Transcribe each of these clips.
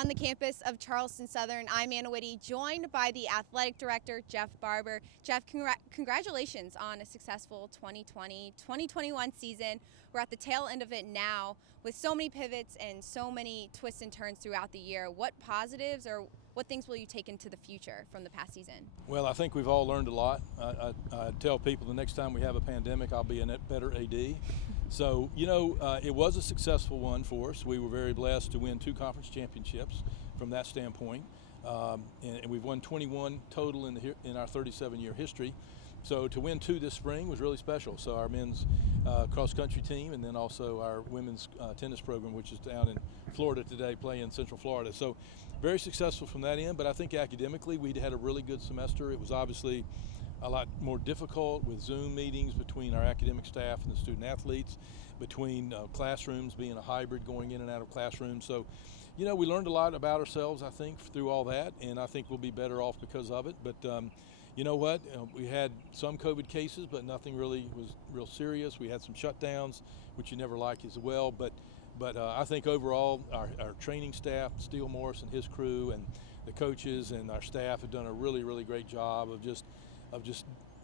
On the campus of Charleston Southern, I'm Anna Witte, joined by the athletic director, Jeff Barber. Jeff, congratulations on a successful 2020-2021 season. We're at the tail end of it now with so many pivots and so many twists and turns throughout the year. What positives or what things will you take into the future from the past season? Well, I think we've all learned a lot. I tell people the next time we have a pandemic, I'll be a better AD. So, it was a successful one for us. We were very blessed to win 2 conference championships from that standpoint. And we've won 21 total in our 37-year history. So to win 2 this spring was really special. So our men's cross-country team and then also our women's tennis program, which is down in Florida today, playing Central Florida. So very successful from that end, but I think academically we had a really good semester. It was obviously a lot more difficult with Zoom meetings between our academic staff and the student athletes, between classrooms being a hybrid going in and out of classrooms. So, we learned a lot about ourselves, I think, through all that, and I think we'll be better off because of it. But you know what? We had some COVID cases, but nothing really was real serious. We had some shutdowns, which you never like as well. But I think overall, our training staff, Steele Morris and his crew, and the coaches and our staff have done a really, really great job of just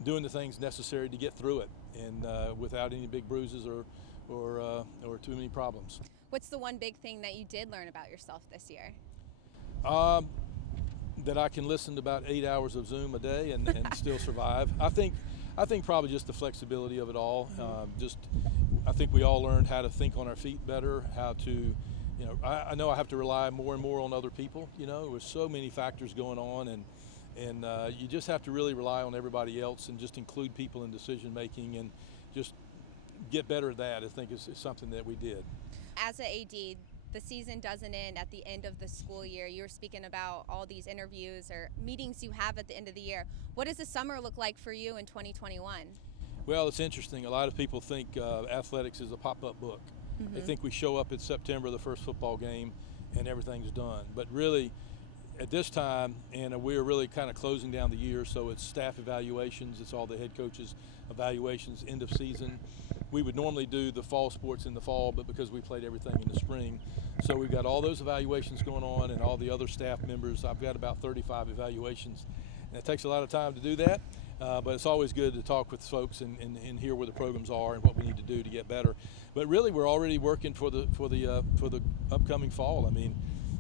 doing the things necessary to get through it, and without any big bruises or too many problems. What's the one big thing that you did learn about yourself this year? That I can listen to about 8 hours of Zoom a day and still survive. I think probably just the flexibility of it all. I think we all learned how to think on our feet better, how to, I know I have to rely more and more on other people. With so many factors going on, and you just have to really rely on everybody else and just include people in decision making and just get better at that. I think is something that we did. As an AD, the season doesn't end at the end of the school year. You were speaking about all these interviews or meetings you have at the end of the year. What does the summer look like for you in 2021? Well, it's interesting. A lot of people think athletics is a pop-up book. Mm-hmm. They think we show up in September, the first football game, and everything's done. But really, at this time, and we're really kind of closing down the year, so it's staff evaluations, it's all the head coaches' evaluations, end of season. We would normally do the fall sports in the fall, but because we played everything in the spring, so we've got all those evaluations going on and all the other staff members. I've got about 35 evaluations, and it takes a lot of time to do that, but it's always good to talk with folks and hear where the programs are and what we need to do to get better. But really, we're already working for the upcoming fall. I mean,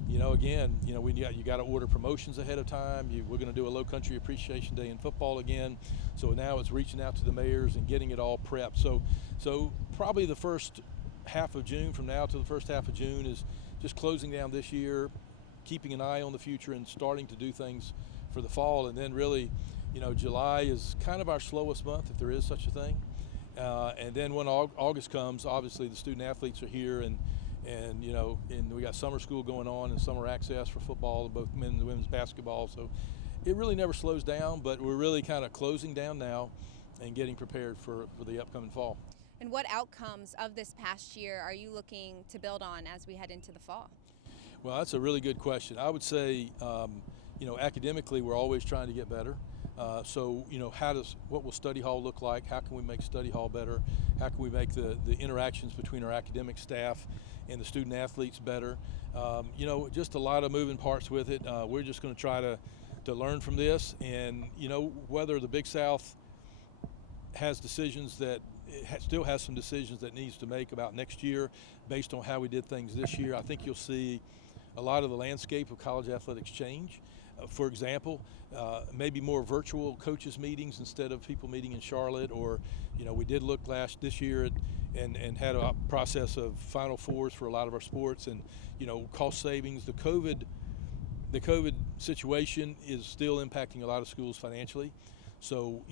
you got to order promotions ahead of time. We're going to do a Low Country Appreciation Day in football again. So now it's reaching out to the mayors and getting it all prepped. So probably the first half of June, from now to the first half of June, is just closing down this year, keeping an eye on the future and starting to do things for the fall. And then really, July is kind of our slowest month, if there is such a thing. And then when August comes, obviously the student athletes are here, and we got summer school going on and summer access for football, both men and women's basketball. So it really never slows down, but we're really kind of closing down now and getting prepared for the upcoming fall. And what outcomes of this past year are you looking to build on as we head into the fall? Well, that's a really good question. I would say, academically, we're always trying to get better. What will study hall look like? How can we make study hall better? How can we make the interactions between our academic staff and the student athletes better? Just a lot of moving parts with it. We're just going to try to learn from this, and whether the Big South has decisions that still has some decisions that needs to make about next year based on how we did things this year. I think you'll see a lot of the landscape of college athletics change. For example, maybe more virtual coaches meetings instead of people meeting in Charlotte, or we did look this year and had a process of Final Fours for a lot of our sports, and cost savings. The COVID situation is still impacting a lot of schools financially, so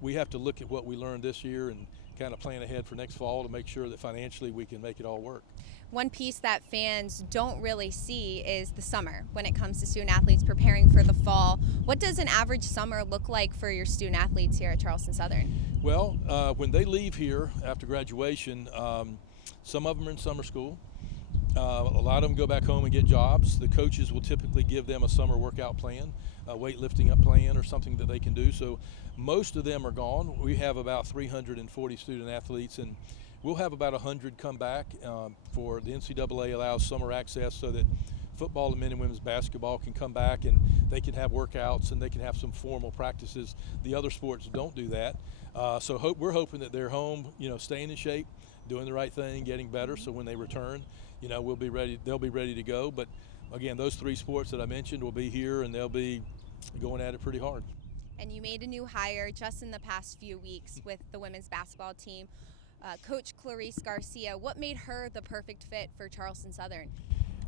we have to look at what we learned this year and kind of plan ahead for next fall to make sure that financially we can make it all work. One piece that fans don't really see is the summer when it comes to student athletes preparing for the fall. What does an average summer look like for your student athletes here at Charleston Southern? Well, when they leave here after graduation, some of them are in summer school. A lot of them go back home and get jobs. The coaches will typically give them a summer workout plan, a weightlifting up plan or something that they can do. So most of them are gone. We have about 340 student athletes, and we'll have about 100 come back for the NCAA allows summer access so that football and men and women's basketball can come back and they can have workouts and they can have some formal practices. The other sports don't do that. So we're hoping that they're home, staying in shape, doing the right thing, getting better. So when they return, we'll be ready. They'll be ready to go. But again, those three sports that I mentioned will be here, and they'll be going at it pretty hard. And you made a new hire just in the past few weeks with the women's basketball team, Coach Clarice Garcia. What made her the perfect fit for Charleston Southern?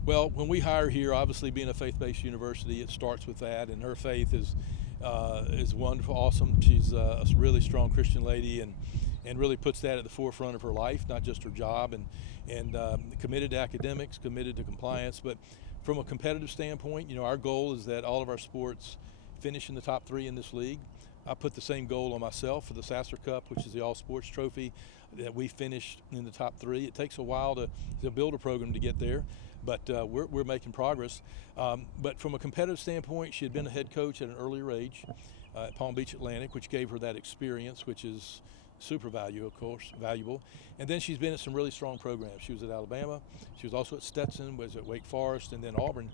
Well, when we hire here, obviously being a faith-based university, it starts with that, and her faith is wonderful, awesome. She's a really strong Christian lady, and really puts that at the forefront of her life, not just her job, and committed to academics, committed to compliance. But from a competitive standpoint, our goal is that all of our sports finish in the top 3 in this league. I put the same goal on myself for the Sasser Cup, which is the all-sports trophy, that we finished in the top 3. It takes a while to build a program to get there, but we're making progress. But from a competitive standpoint, she had been a head coach at an earlier age at Palm Beach Atlantic, which gave her that experience, which is super valuable. And then she's been at some really strong programs. She was at Alabama. She was also at Stetson, was at Wake Forest, and then Auburn.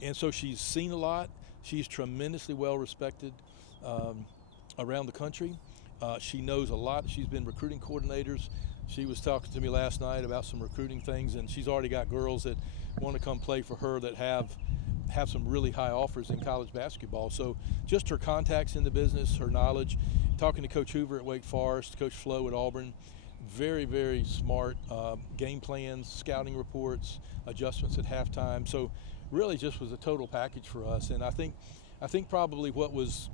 And so she's seen a lot. She's tremendously well respected around the country. She knows a lot. She's been recruiting coordinators. She was talking to me last night about some recruiting things, and she's already got girls that want to come play for her that have some really high offers in college basketball. So just her contacts in the business, her knowledge, talking to Coach Hoover at Wake Forest, Coach Flo at Auburn, very, very smart game plans, scouting reports, adjustments at halftime. So really just was a total package for us. And I think probably what was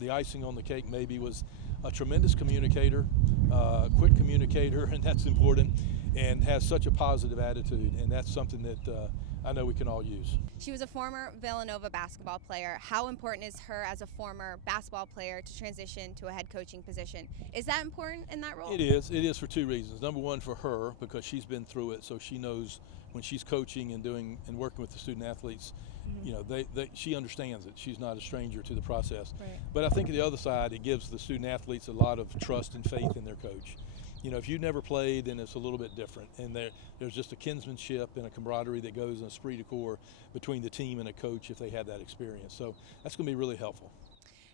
the icing on the cake maybe was a tremendous communicator, quick communicator, and that's important, and has such a positive attitude, and that's something that I know we can all use. She was a former Villanova basketball player. How important is her as a former basketball player to transition to a head coaching position? Is that important in that role? It is. It is for 2 reasons. Number one, for her, because she's been through it, so she knows when she's coaching and doing and working with the student athletes, she understands it. She's not a stranger to the process. Right. But I think on the other side, it gives the student athletes a lot of trust and faith in their coach. If you've never played, then it's a little bit different. And there's just a kinsmanship and a camaraderie that goes in esprit de corps between the team and a coach if they have that experience. So that's going to be really helpful.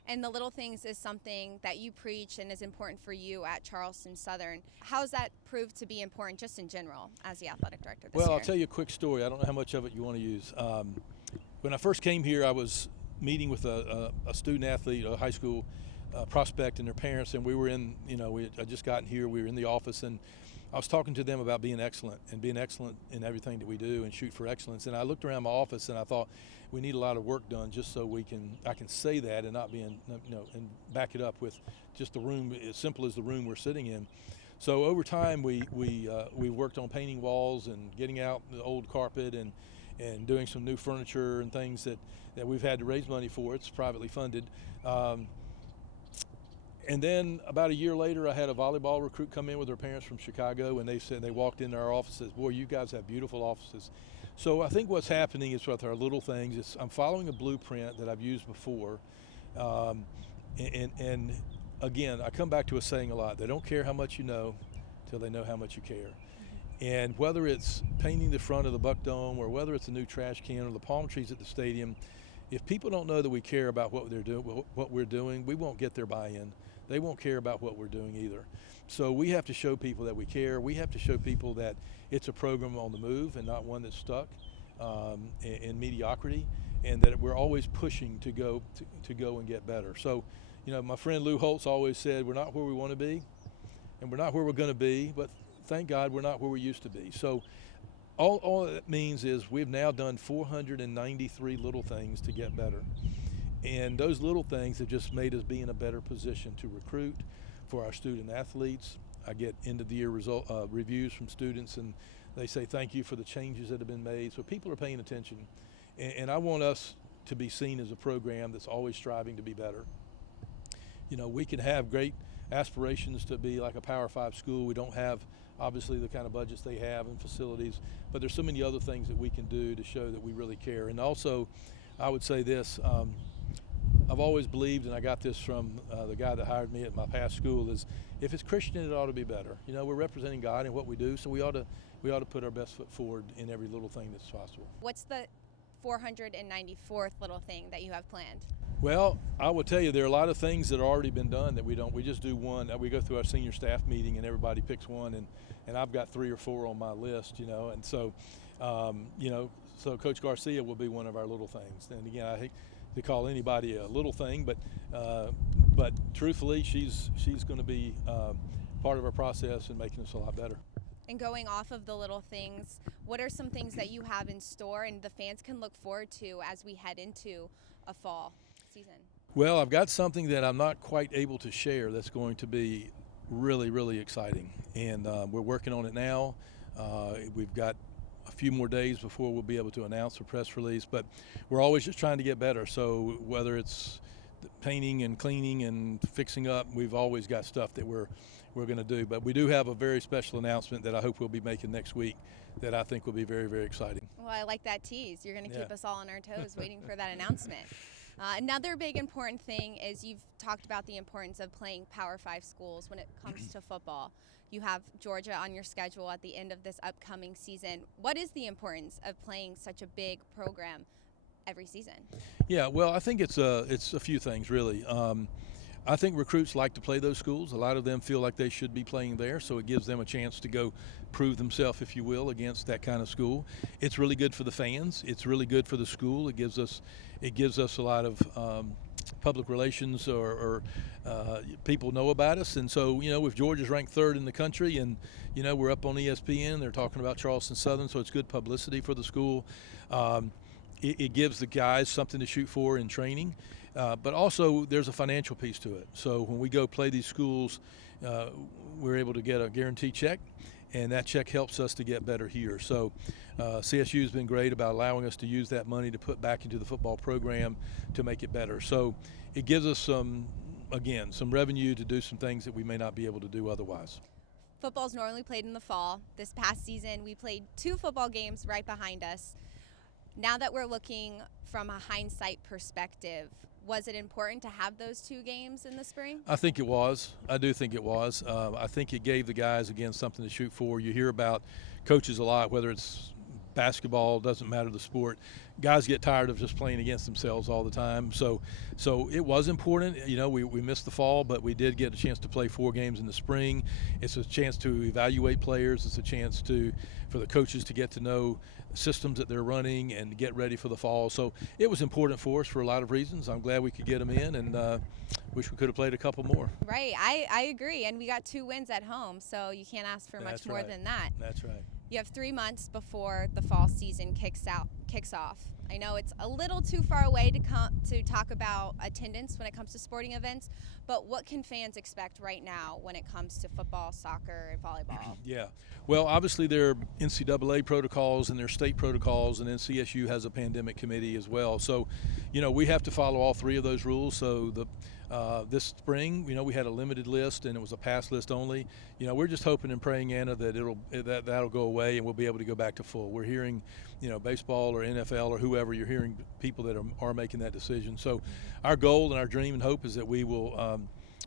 And the little things is something that you preach and is important for you at Charleston Southern. How's that proved to be important just in general as the athletic director this year? Well, I'll tell you a quick story. I don't know how much of it you want to use. When I first came here, I was meeting with a student athlete, a high school prospect and their parents, and we were in, I just gotten here, we were in the office, and I was talking to them about being excellent in everything that we do and shoot for excellence. And I looked around my office and I thought we need a lot of work done just so I can say that and not being, and back it up with just the room as simple as the room we're sitting in. So over time we worked on painting walls and getting out the old carpet and doing some new furniture and things that we've had to raise money for. It's privately funded. And then about a year later, I had a volleyball recruit come in with her parents from Chicago, and they walked into our offices. Boy, you guys have beautiful offices. So I think what's happening is with our little things, I'm following a blueprint that I've used before. And again, I come back to a saying a lot: they don't care how much you know till they know how much you care. And whether it's painting the front of the Buck Dome or whether it's a new trash can or the palm trees at the stadium, if people don't know that we care about what we're doing, we won't get their buy-in. They won't care about what we're doing either. So we have to show people that we care. We have to show people that it's a program on the move and not one that's stuck in mediocrity, and that we're always pushing to go and get better. So, my friend Lou Holtz always said, we're not where we want to be, and we're not where we're going to be, but thank God we're not where we used to be. So all that means is we've now done 493 little things to get better. And those little things have just made us be in a better position to recruit for our student athletes. I get end of the year reviews from students, and they say thank you for the changes that have been made. So people are paying attention. And I want us to be seen as a program that's always striving to be better. We can have great aspirations to be like a Power 5 school. We don't have obviously the kind of budgets they have and facilities, but there's so many other things that we can do to show that we really care. And also, I would say this, I've always believed, and I got this from the guy that hired me at my past school, is if it's Christian, it ought to be better. We're representing God in what we do, so we ought to put our best foot forward in every little thing that's possible. What's the 494th little thing that you have planned? Well, I will tell you, there are a lot of things that have already been done that we don't. We just do one. We go through our senior staff meeting and everybody picks one, and I've got 3 or 4 on my list, and so, so Coach Garcia will be one of our little things. And again, I hate to call anybody a little thing, but truthfully, she's going to be part of our process and making us a lot better. And going off of the little things, what are some things that you have in store and the fans can look forward to as we head into a fall season? Well, I've got something that I'm not quite able to share that's going to be really, really exciting. And we're working on it now. We've got a few more days before we'll be able to announce a press release, but we're always just trying to get better. So whether it's painting and cleaning and fixing up, we've always got stuff that we're going to do. But we do have a very special announcement that I hope we'll be making next week that I think will be very, very exciting. Well, I like that tease. You're going to keep us all on our toes waiting for that announcement. Another big important thing is you've talked about the importance of playing Power 5 schools when it comes to football. You have Georgia on your schedule at the end of this upcoming season. What is the importance of playing such a big program every season? Yeah, well, I think it's a few things, really. I think recruits like to play those schools. A lot of them feel like they should be playing there, so it gives them a chance to go prove themselves, if you will, against that kind of school. It's really good for the fans. It's really good for the school. It gives us a lot of public relations or people know about us. And so, if Georgia's ranked 3rd in the country and, we're up on ESPN, they're talking about Charleston Southern, so it's good publicity for the school. It gives the guys something to shoot for in training. But also there's a financial piece to it. So when we go play these schools, we're able to get a guaranteed check, and that check helps us to get better here. So CSU has been great about allowing us to use that money to put back into the football program to make it better. So it gives us some revenue to do some things that we may not be able to do otherwise. Football's normally played in the fall. This past season, we played 2 football games right behind us. Now that we're looking from a hindsight perspective, was it important to have those 2 games in the spring? I think it was. I do think it was. I think it gave the guys, again, something to shoot for. You hear about coaches a lot, whether it's basketball, doesn't matter the sport. Guys get tired of just playing against themselves all the time. So it was important. We missed the fall, but we did get a chance to play 4 games in the spring. It's a chance to evaluate players. It's a chance for the coaches to get to know systems that they're running and get ready for the fall. So it was important for us for a lot of reasons. I'm glad we could get them in, and wish we could have played a couple more. Right, I agree. And we got 2 wins at home, so you can't ask for much more than that. That's right. You have 3 months before the fall season kicks off. I know it's a little too far away to talk about attendance when it comes to sporting events, but what can fans expect right now when it comes to football, soccer, and volleyball? Yeah. Well, obviously there are NCAA protocols and there are state protocols, and then CSU has a pandemic committee as well. So, we have to follow all 3 of those rules. So this spring, we had a limited list and it was a pass list only. We're just hoping and praying, Anna, that that'll go away and we'll be able to go back to full. We're hearing, baseball or NFL or whoever, you're hearing people that are making that decision. So our goal and our dream and hope is that we will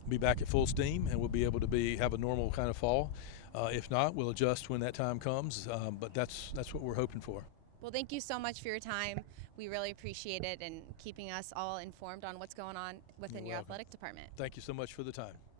be back at full steam and we'll be able to have a normal kind of fall. If not, we'll adjust when that time comes, but that's what we're hoping for. Well, thank you so much for your time. We really appreciate it and keeping us all informed on what's going on within your athletic department. Thank you so much for the time.